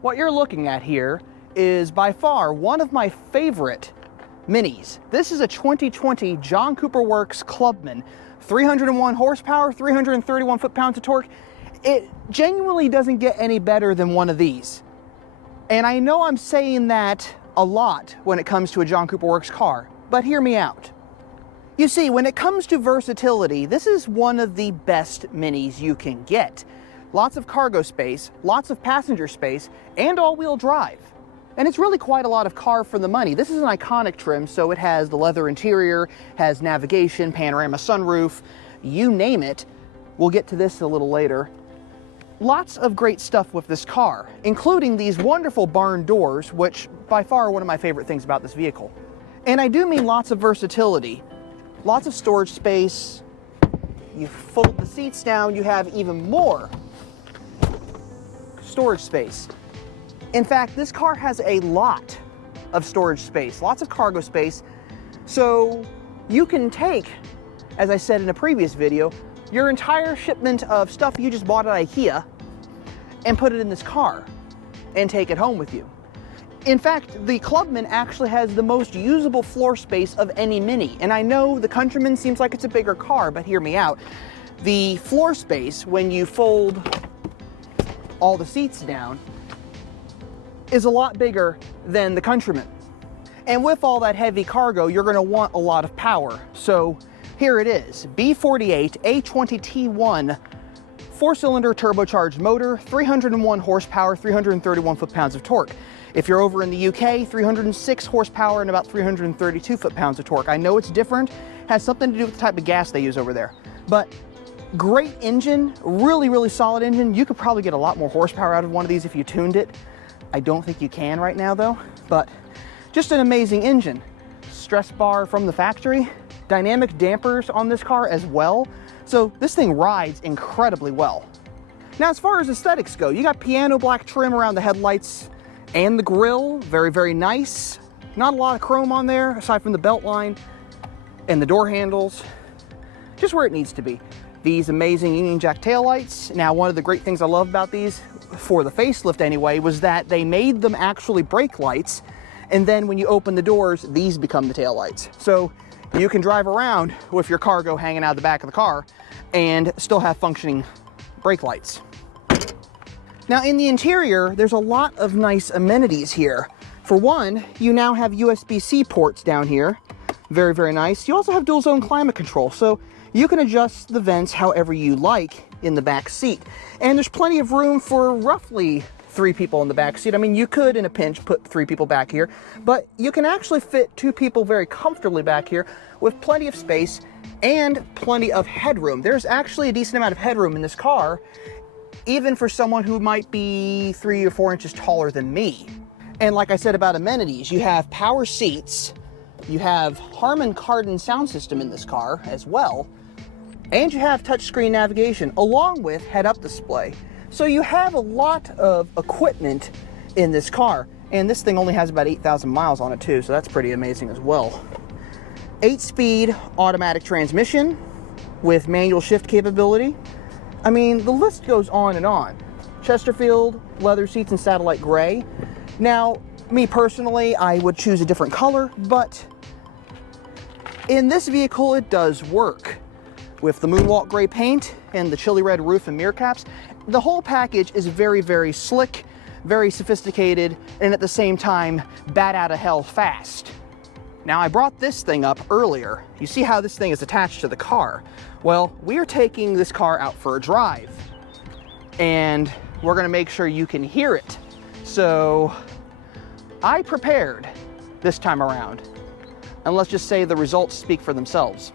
What you're looking at here is by far one of my favorite minis. This is a 2020 John Cooper Works Clubman, 301 horsepower, 331 foot-pounds of torque. It genuinely doesn't get any better than one of these. And I know I'm saying that a lot when it comes to a John Cooper Works car, but hear me out. You see, when it comes to versatility, this is one of the best minis you can get. Lots of cargo space, lots of passenger space, and all-wheel drive. And it's really quite a lot of car for the money. This is an iconic trim, so it has the leather interior, has navigation, panorama sunroof, you name it. We'll get to this a little later. Lots of great stuff with this car, including these wonderful barn doors, which by far are one of my favorite things about this vehicle. And I do mean lots of versatility. Lots of storage space. You fold the seats down, you have even more storage space. In fact, this car has a lot of storage space, lots of cargo space. So you can take, as I said in a previous video, your entire shipment of stuff you just bought at IKEA and put it in this car and take it home with you. In fact, the Clubman actually has the most usable floor space of any Mini. And I know the Countryman seems like it's a bigger car, but hear me out. The floor space, when you fold all the seats down, is a lot bigger than the Countryman. And with all that heavy cargo, you're gonna want a lot of power. So here it is, B48 A20T1 4-cylinder turbocharged motor, 301 horsepower, 331 foot-pounds of torque. If you're over in the UK, 306 horsepower and about 332 foot-pounds of torque. I know it's different, has something to do with the type of gas they use over there. But great engine, really, really solid engine. You could probably get a lot more horsepower out of one of these if you tuned it. I don't think you can right now though, but just an amazing engine. Stress bar from the factory, dynamic dampers on this car as well. So this thing rides incredibly well. Now, as far as aesthetics go, you got piano black trim around the headlights and the grille, very, very nice. Not a lot of chrome on there, aside from the belt line and the door handles, just where it needs to be. These amazing Union Jack taillights. Now, one of the great things I love about these, for the facelift anyway, was that they made them actually brake lights, and then when you open the doors, these become the taillights. So you can drive around with your cargo hanging out of the back of the car and still have functioning brake lights. Now, in the interior, there's a lot of nice amenities here. For one, you now have USB-C ports down here. Very, very nice. You also have dual zone climate control, so you can adjust the vents however you like in the back seat. And there's plenty of room for roughly 3 people in the back seat. I mean, you could, in a pinch, put 3 people back here, but you can actually fit 2 people very comfortably back here with plenty of space and plenty of headroom. There's actually a decent amount of headroom in this car, even for someone who might be 3 or 4 inches taller than me. And like I said about amenities, you have power seats, you have Harman Kardon sound system in this car as well, and you have touchscreen navigation along with head-up display. So you have a lot of equipment in this car, and this thing only has about 8,000 miles on it too, so that's pretty amazing as well. 8-speed automatic transmission with manual shift capability. I mean, the list goes on and on. Chesterfield, leather seats in satellite gray. Now, me personally, I would choose a different color, but in this vehicle, it does work. With the Moonwalk gray paint and the chili red roof and mirror caps, the whole package is very, very slick, very sophisticated, and at the same time, bat out of hell fast. Now, I brought this thing up earlier. You see how this thing is attached to the car? Well, we are taking this car out for a drive, and we're gonna make sure you can hear it. So I prepared this time around, and let's just say the results speak for themselves.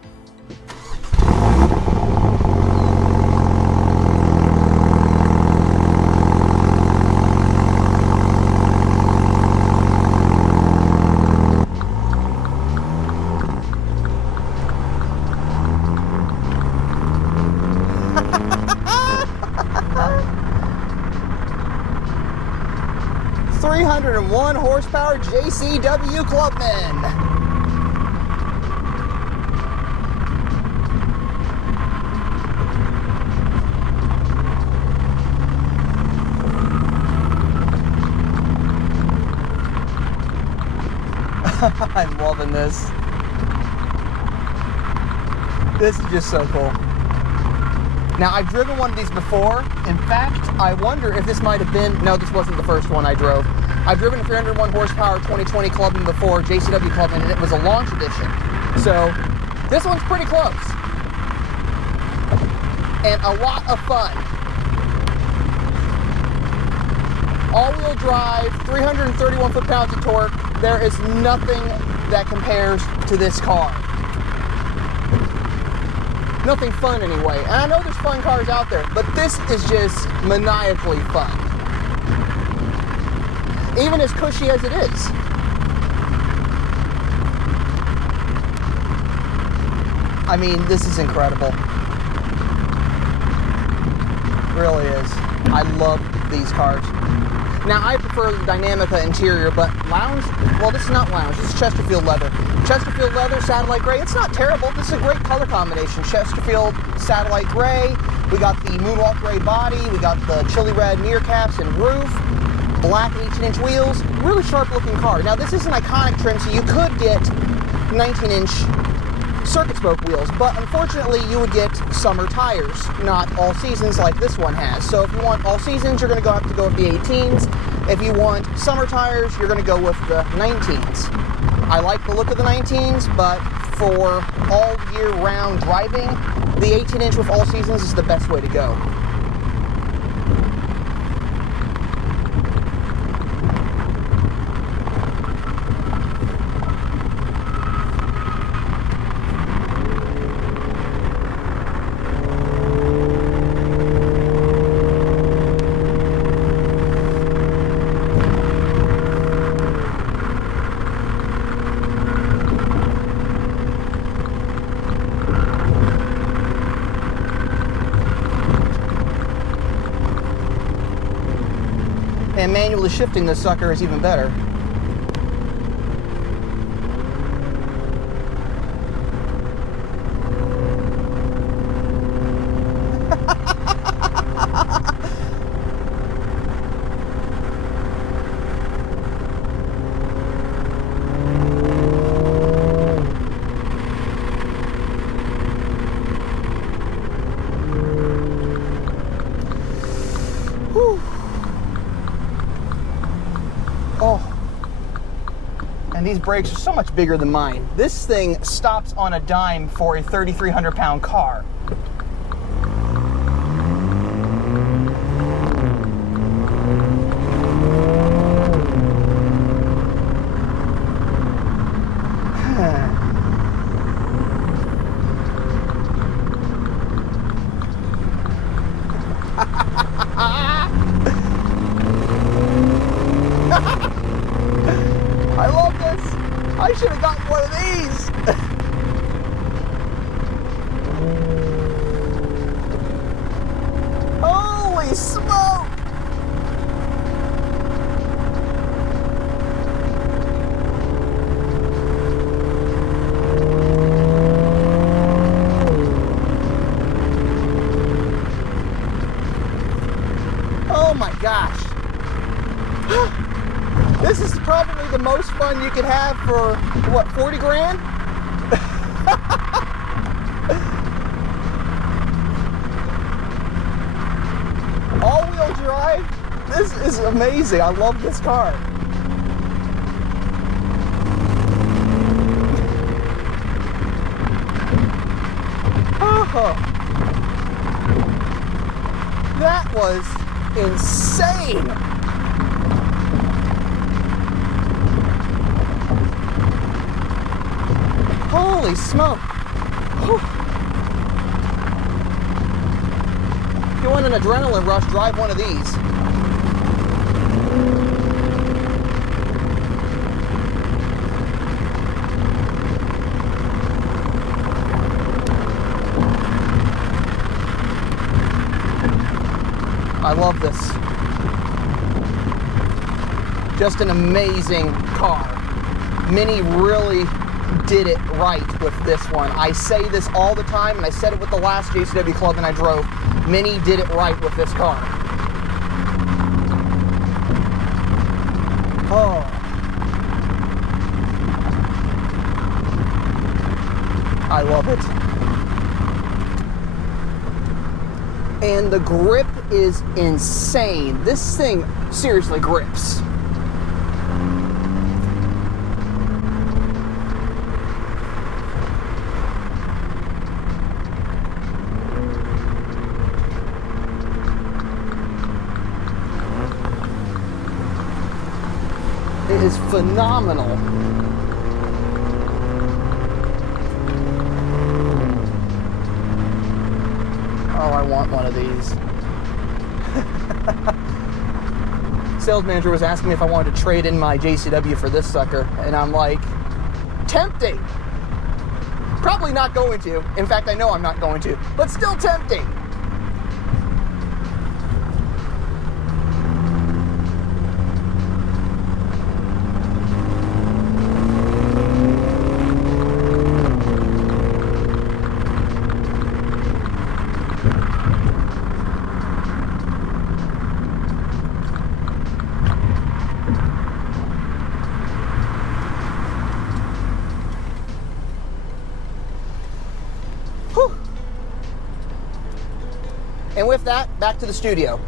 .301 horsepower JCW Clubman. I'm loving this. This is just so cool. Now, I've driven one of these before. In fact, I wonder if this might have been, no, this wasn't the first one I drove. I've driven a 301 horsepower 2020 Clubman before, JCW Clubman, and it was a launch edition. So, this one's pretty close. And a lot of fun. All-wheel drive, 331 foot-pounds of torque. There is nothing that compares to this car. Nothing fun anyway. And I know there's fun cars out there, but this is just maniacally fun. Even as cushy as it is. I mean, this is incredible. It really is. I love these cars. Now, I prefer the Dynamica interior, but lounge, well, this is not lounge, this is Chesterfield leather. Chesterfield leather, satellite gray, it's not terrible. This is a great color combination. Chesterfield satellite gray, we got the moonwalk gray body, we got the chili red mirror caps and roof, black 18-inch wheels, really sharp looking car. Now, this is an iconic trim, so you could get 19-inch circuit spoke wheels, but unfortunately you would get summer tires, not all seasons like this one has. So if you want all seasons, you're going to have to go with the 18s. If you want summer tires, you're going to go with the 19s. I like the look of the 19s, but for all year round driving, the 18-inch with all seasons is the best way to go. And manually shifting this sucker is even better. Whew. Oh, and these brakes are so much bigger than mine. This thing stops on a dime for a 3,300 pound car. I love this. I should have gotten one of these. Holy smoke. Oh my gosh. This is probably the most fun you could have for, what, 40 grand? All-wheel drive? This is amazing. I love this car. Oh, that was insane. Holy smoke. Whew. If you want an adrenaline rush, drive one of these. I love this. Just an amazing car. Mini really did it right with this one. I say this all the time, and I said it with the last JCW Clubman I drove. Mini did it right with this car. Oh. love it. And the grip is insane. This thing seriously grips. It is phenomenal. Oh, I want one of these. Sales manager was asking me if I wanted to trade in my JCW for this sucker, and I'm like, tempting. Probably not going to. In fact, I know I'm not going to, but still tempting. And with that, back to the studio.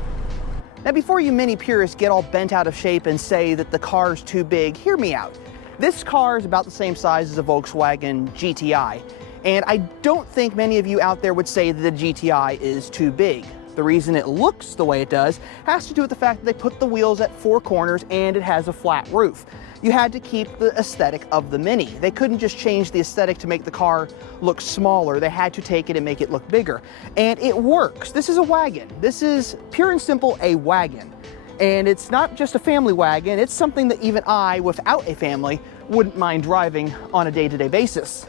Now, before you mini purists get all bent out of shape and say that the car's too big, hear me out. This car is about the same size as a Volkswagen GTI, and I don't think many of you out there would say that the GTI is too big. The reason it looks the way it does has to do with the fact that they put the wheels at 4 corners and it has a flat roof. You had to keep the aesthetic of the Mini. They couldn't just change the aesthetic to make the car look smaller. They had to take it and make it look bigger. And it works. This is a wagon. This is pure and simple a wagon. And it's not just a family wagon. It's something that even I, without a family, wouldn't mind driving on a day-to-day basis.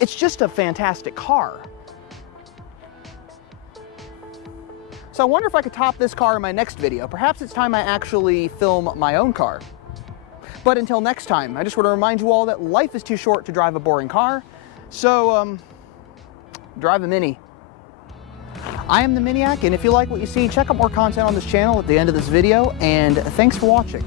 It's just a fantastic car. So I wonder if I could top this car in my next video. Perhaps it's time I actually film my own car. But until next time, I just want to remind you all that life is too short to drive a boring car. So, drive a Mini. I am the MINIAC, and if you like what you see, check out more content on this channel at the end of this video, and thanks for watching.